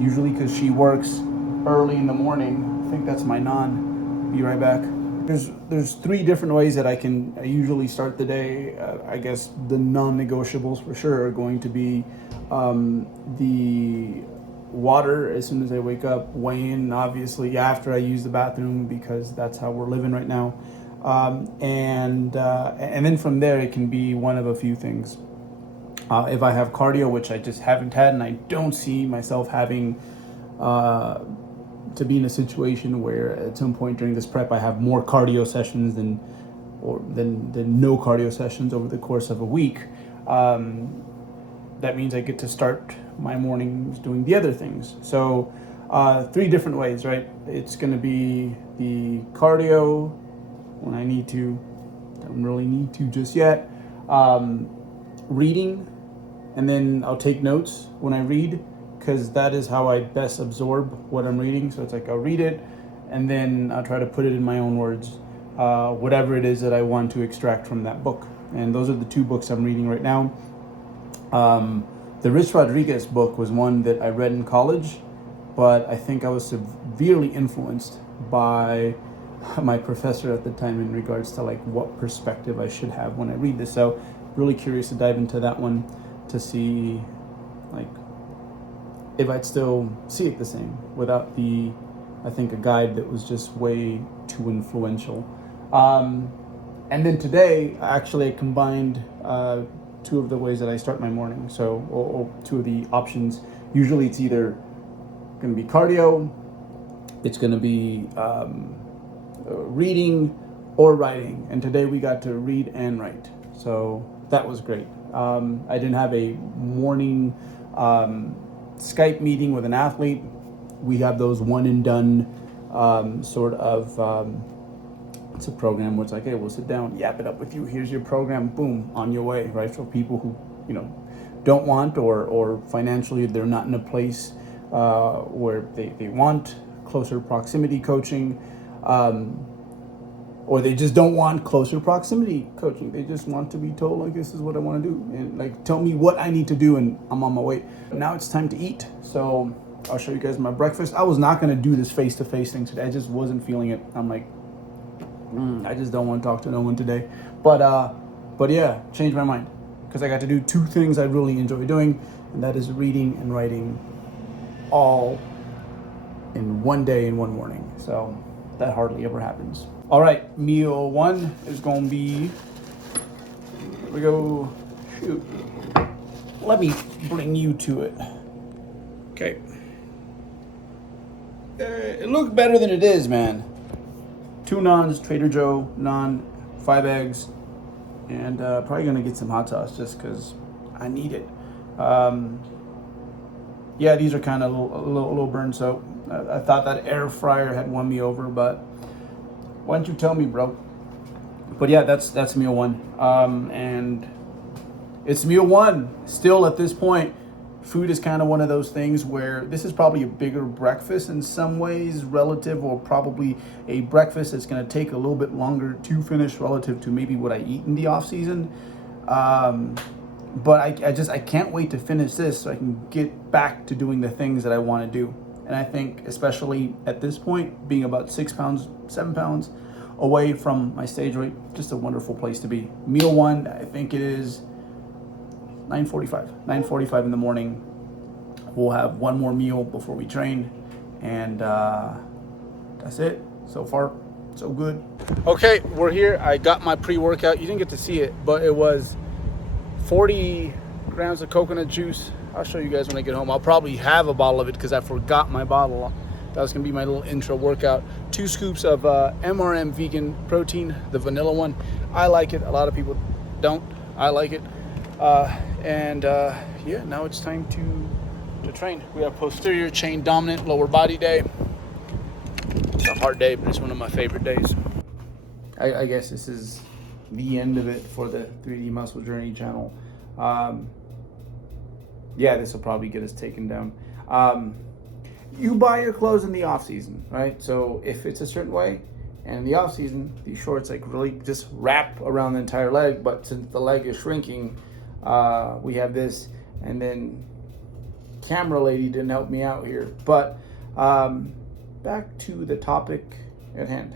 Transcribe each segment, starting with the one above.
Usually because she works early in the morning. I think that's my non. Be right back. There's three different ways that I usually start the day. I guess the non-negotiables for sure are going to be the water as soon as I wake up, weigh in obviously after I use the bathroom because that's how we're living right now, and then from there it can be one of a few things. If I have cardio, which I just haven't had, and I don't see myself having to be in a situation where at some point during this prep I have more cardio sessions than no cardio sessions over the course of a week. That means I get to start my mornings doing the other things. So three different ways, right? It's going to be the cardio when I need to, don't really need to just yet. Reading, and then I'll take notes when I read, because that is how I best absorb what I'm reading. So it's like I'll read it and then I'll try to put it in my own words, whatever it is that I want to extract from that book. And those are the two books I'm reading right now. The Rich Rodriguez book was one that I read in college, but I think I was severely influenced by my professor at the time in regards to like what perspective I should have when I read this. So really curious to dive into that one to see like if I'd still see it the same without I think a guide that was just way too influential. And then today, actually, I combined two of the ways that I start my morning. So, or two of the options. Usually it's either going to be cardio, it's going to be reading or writing. And today we got to read and write. So that was great. I didn't have a morning Skype meeting with an athlete. We have those one and done sort of, it's a program where it's like, hey, we'll sit down, yap it up with you. Here's your program, boom, on your way, right? For people who, don't want or financially they're not in a place where they want closer proximity coaching, or they just don't want closer proximity coaching. They just want to be told, like, this is what I want to do. And like, tell me what I need to do and I'm on my way. Now it's time to eat. So I'll show you guys my breakfast. I was not going to do this face-to-face thing today. I just wasn't feeling it. I'm like, I just don't want to talk to no one today. But yeah, changed my mind because I got to do two things I really enjoy doing, and that is reading and writing all in one day in one morning. So that hardly ever happens. All right, meal one is going to be, here we go, shoot. Let me bring you to it. Okay. It looks better than it is, man. 2 naans, Trader Joe naan, 5 eggs, and probably going to get some hot sauce just because I need it. Yeah, these are kind of a little burned, so I thought that air fryer had won me over, but why don't you tell me, bro? But yeah, that's meal one. And it's meal one. Still at this point, food is kind of one of those things where this is probably a bigger breakfast in some ways relative, or probably a breakfast that's going to take a little bit longer to finish relative to maybe what I eat in the off season. But I can't wait to finish this so I can get back to doing the things that I want to do. And I think, especially at this point, being about 6 pounds, 7 pounds away from my stage weight, just a wonderful place to be. Meal one, I think it is 9:45 in the morning. We'll have one more meal before we train, and that's it. So far, so good. Okay, we're here. I got my pre-workout. You didn't get to see it, but it was 40 grams of coconut juice. I'll show you guys when I get home. I'll probably have a bottle of it because I forgot my bottle. That was going to be my little intro workout. 2 scoops of MRM vegan protein, the vanilla one. I like it. A lot of people don't. I like it. Yeah, now it's time to train. We have posterior chain dominant lower body day. It's a hard day, but it's one of my favorite days. I guess this is the end of it for the 3D Muscle Journey channel. Yeah, this will probably get us taken down. You buy your clothes in the off season, right? So if it's a certain way, and in the off season, these shorts like really just wrap around the entire leg, but since the leg is shrinking, we have this, and then camera lady didn't help me out here. But back to the topic at hand.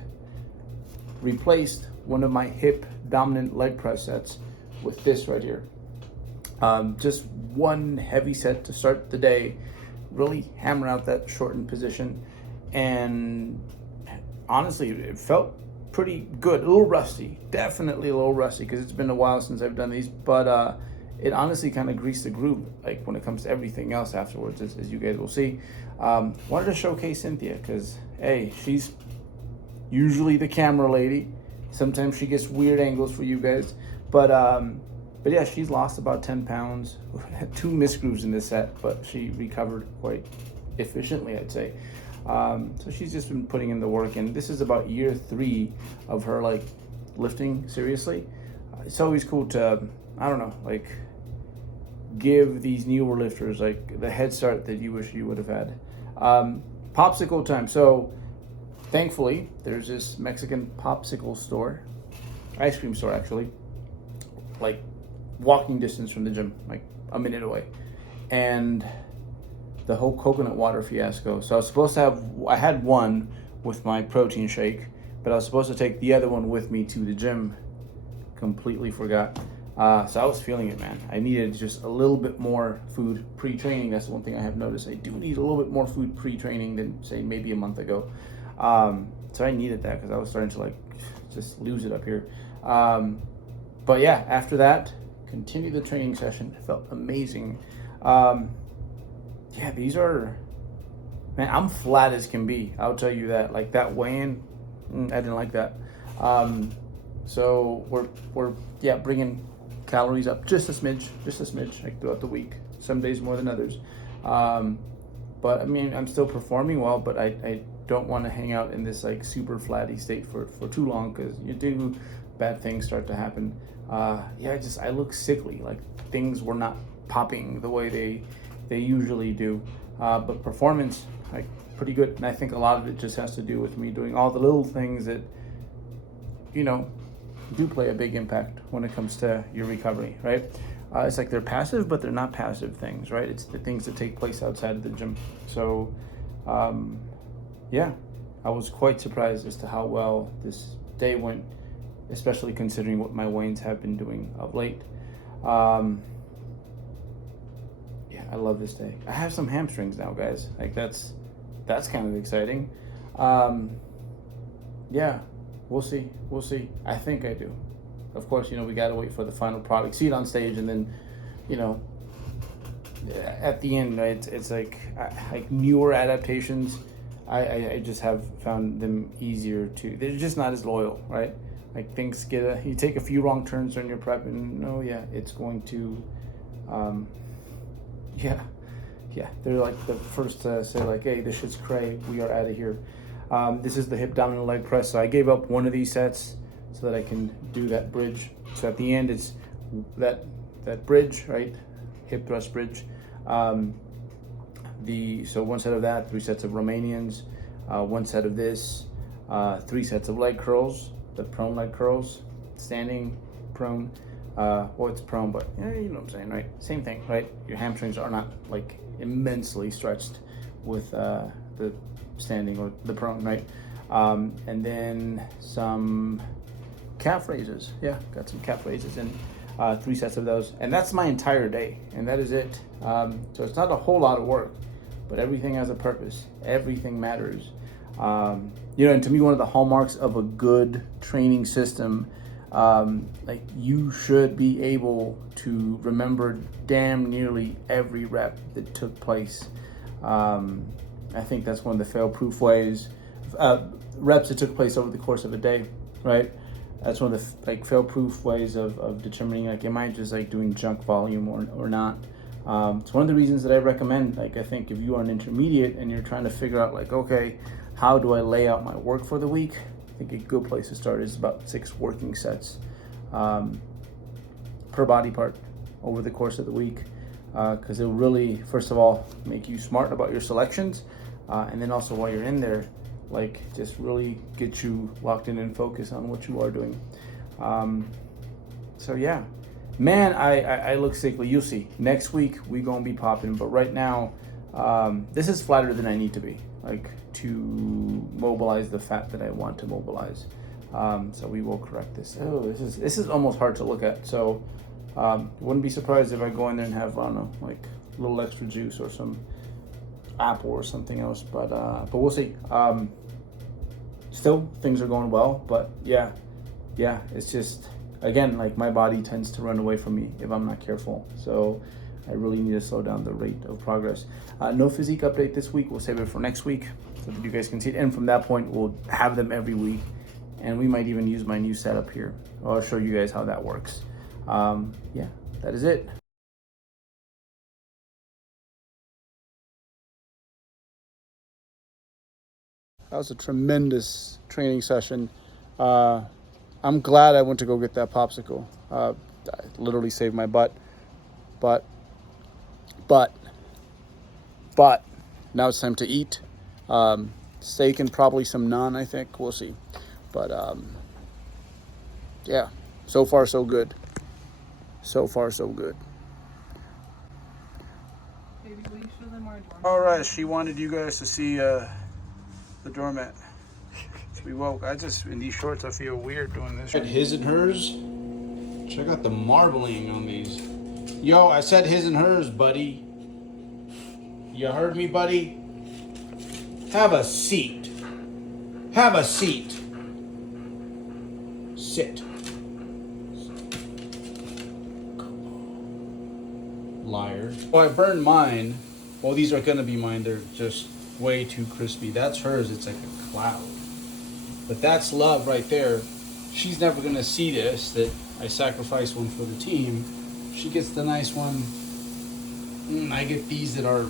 Replaced one of my hip dominant leg press sets with this right here. Just one heavy set to start the day, really hammer out that shortened position, and honestly, it felt pretty good. A little rusty, definitely a little rusty, because it's been a while since I've done these, but it honestly kind of greased the groove, like when it comes to everything else afterwards, as you guys will see. Wanted to showcase Cynthia, because hey, she's usually the camera lady. Sometimes she gets weird angles for you guys, but yeah, she's lost about 10 pounds. Had 2 misgrooves in this set, but she recovered quite efficiently, I'd say. So she's just been putting in the work, and this is about year 3 of her like lifting seriously. It's always cool to, I don't know, like give these newer lifters like the head start that you wish you would have had. Popsicle time. So thankfully there's this Mexican popsicle store, ice cream store actually, like walking distance from the gym, like a minute away. And the whole coconut water fiasco. So I was supposed to have, I had one with my protein shake, but I was supposed to take the other one with me to the gym. Completely forgot. So I was feeling it, man. I needed just a little bit more food pre-training. That's the one thing I have noticed. I do need a little bit more food pre-training than say maybe a month ago. So I needed that because I was starting to like just lose it up here. But yeah, after that, continue the training session. It felt amazing. Yeah, these are, man, I'm flat as can be. I'll tell you that. Like that weigh-in, I didn't like that. So we're bringing calories up just a smidge, like throughout the week. Some days more than others. But I mean, I'm still performing well, but I don't want to hang out in this like super flatty state for too long, because you do, bad things start to happen. Yeah, I look sickly. Like things were not popping the way they usually do. But performance, like pretty good. And I think a lot of it just has to do with me doing all the little things that, you know, do play a big impact when it comes to your recovery, right? It's like they're passive, but they're not passive things, right? It's the things that take place outside of the gym. So, yeah, I was quite surprised as to how well this day went, especially considering what my weigh-ins have been doing of late. Yeah, I love this day. I have some hamstrings now, guys. Like that's kind of exciting. Yeah, we'll see. I think I do. Of course, you know, we got to wait for the final product, see it on stage, and then, you know, at the end, it's like newer adaptations. I just have found them easier to. They're just not as loyal, right? Like things get you take a few wrong turns during your prep, and it's going to, they're like the first to say like, hey, this shit's cray. We are out of here. This is the hip dominant leg press. So I gave up one of these sets so that I can do that bridge. So at the end, it's that bridge, right? Hip thrust bridge. So one set of that, 3 sets of Romanians, 1 set of this, 3 sets of leg curls, the prone leg curls, standing, prone. It's prone, but you know what I'm saying, right? Same thing, right? Your hamstrings are not like immensely stretched with the standing or the prone, right? And then some calf raises. Yeah, got some calf raises and 3 sets of those. And that's my entire day, and that is it. So it's not a whole lot of work, but everything has a purpose. Everything matters. You know, and to me, one of the hallmarks of a good training system, like you should be able to remember damn nearly every rep that took place. I think that's one of the fail-proof ways, reps that took place over the course of a day, right? That's one of the fail-proof ways of determining like, am I just like doing junk volume or not? It's one of the reasons that I recommend, like I think if you are an intermediate and you're trying to figure out like, okay, how do I lay out my work for the week? I think a good place to start is about 6 working sets per body part over the course of the week, because it'll really, first of all, make you smart about your selections, and then also while you're in there, like just really get you locked in and focused on what you are doing. So yeah, Man, I look sickly. You'll see. Next week we gonna be popping, but right now, this is flatter than I need to be, like to mobilize the fat that I want to mobilize. So we will correct this. Oh, this is almost hard to look at. So wouldn't be surprised if I go in there and have, I don't know, like a little extra juice or some apple or something else. But we'll see. Still, things are going well. But yeah, it's just, again, like my body tends to run away from me if I'm not careful. So I really need to slow down the rate of progress. No physique update this week. We'll save it for next week so that you guys can see it. And from that point, we'll have them every week. And we might even use my new setup here. I'll show you guys how that works. Yeah, that is it. That was a tremendous training session. I'm glad I went to go get that popsicle. I literally saved my butt. But now it's time to eat. Steak and probably some naan, I think. We'll see. But yeah, so far so good. So far so good. Baby, will you show them our doormat? All right, she wanted you guys to see the doormat. So we woke. In these shorts, I feel weird doing this. His and hers. Check out the marbling on these. Yo, I said his and hers, buddy. You heard me, buddy? Have a seat. Have a seat. Sit. Liar. Oh, I burned mine. Well, these are gonna be mine. They're just way too crispy. That's hers. It's like a cloud. But that's love right there. She's never gonna see this, that I sacrificed one for the team. She gets the nice one. I get these that are,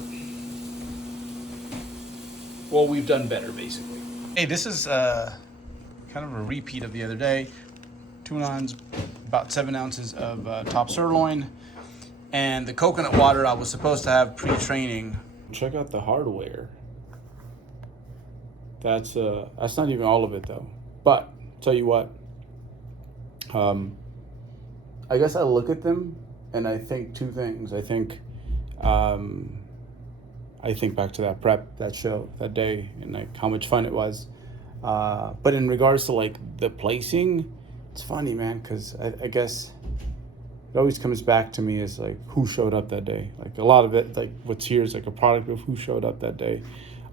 well, we've done better, basically. Hey, this is kind of a repeat of the other day. 2 naans, about 7 ounces of top sirloin, and the coconut water I was supposed to have pre-training. Check out the hardware. That's not even all of it though. But tell you what, I guess I look at them and I think 2 things. I think back to that prep, that show, that day, and like how much fun it was. But in regards to like the placing, it's funny, man, because I guess it always comes back to me as like who showed up that day. Like a lot of it, like what's here is like a product of who showed up that day.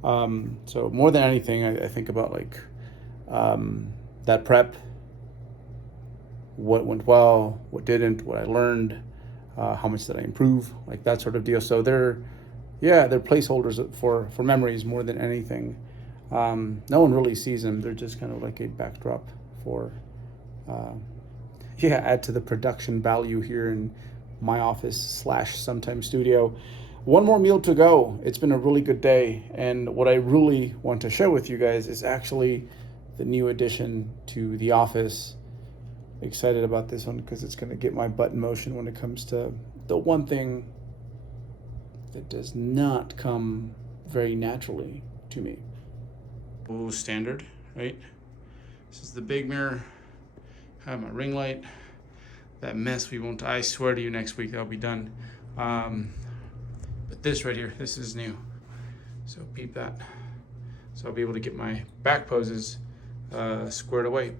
So more than anything, I think about like that prep, what went well, what didn't, what I learned, how much did I improve, like that sort of deal. So they're placeholders for memories more than anything. No one really sees them. They're just kind of like a backdrop for, add to the production value here in my office / sometimes studio. One more meal to go. It's been a really good day. And what I really want to share with you guys is actually the new addition to the office. Excited about this one because it's going to get my butt in motion when it comes to the one thing that does not come very naturally to me. Oh, standard, right? This is the big mirror. I have my ring light. That mess we won't, I swear to you, next week that'll be done. But this right here, this is new. So peep that. So I'll be able to get my back poses squared away.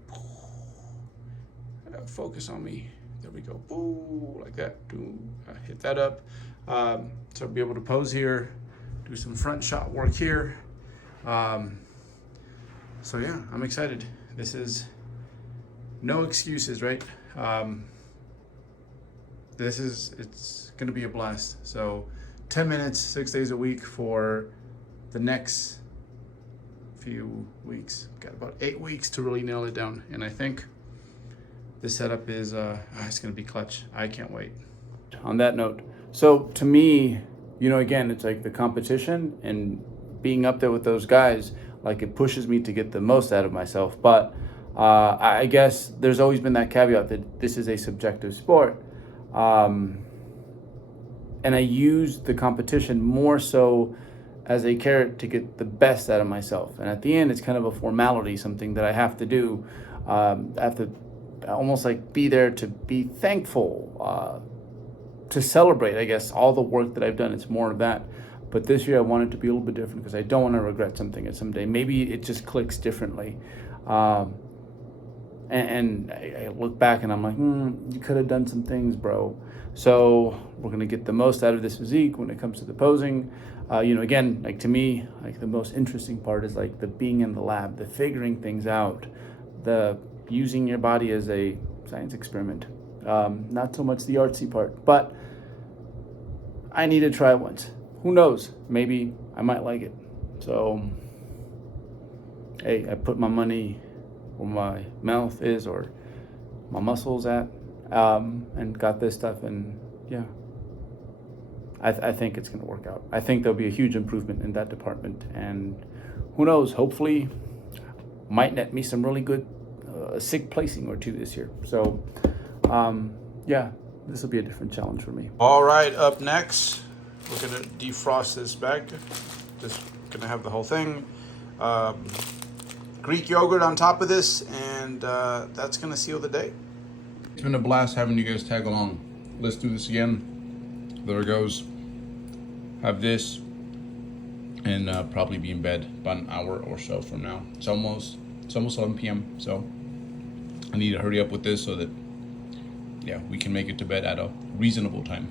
Focus on me. There we go. Boo, like that. Hit that up. So I'll be able to pose here, do some front shot work here. So yeah, I'm excited. This is no excuses, right? It's gonna be a blast. So 10 minutes, 6 days a week for the next few weeks. Got about 8 weeks to really nail it down. And I think this setup is, it's gonna be clutch. I can't wait. On that note, so to me, again, it's like the competition and being up there with those guys, like it pushes me to get the most out of myself. But I guess there's always been that caveat that this is a subjective sport. And I use the competition more so as a carrot to get the best out of myself. And at the end, it's kind of a formality, something that I have to do. I almost like be there to be thankful, to celebrate, I guess, all the work that I've done. It's more of that. But this year I want it to be a little bit different because I don't want to regret something at someday. Maybe it just clicks differently. And I look back and I'm like, you could have done some things, bro. So we're going to get the most out of this physique when it comes to the posing. Again, like to me, like the most interesting part is like the being in the lab, the figuring things out, the using your body as a science experiment. Not so much the artsy part, but I need to try it once. Who knows? Maybe I might like it. So, hey, I put my money where my mouth is or my muscles at, and got this stuff, and yeah, I think it's going to work out. I think there'll be a huge improvement in that department, and who knows, hopefully might net me some really good sick placing or two this year. So yeah, this will be a different challenge for me. All right, up next, we're going to defrost this bag. Just going to have the whole thing. Greek yogurt on top of this, and that's going to seal the day. It's been a blast having you guys tag along. Let's do this again. There it goes. Have this, and probably be in bed about an hour or so from now. It's almost 11 p.m. So I need to hurry up with this so that, yeah, we can make it to bed at a reasonable time.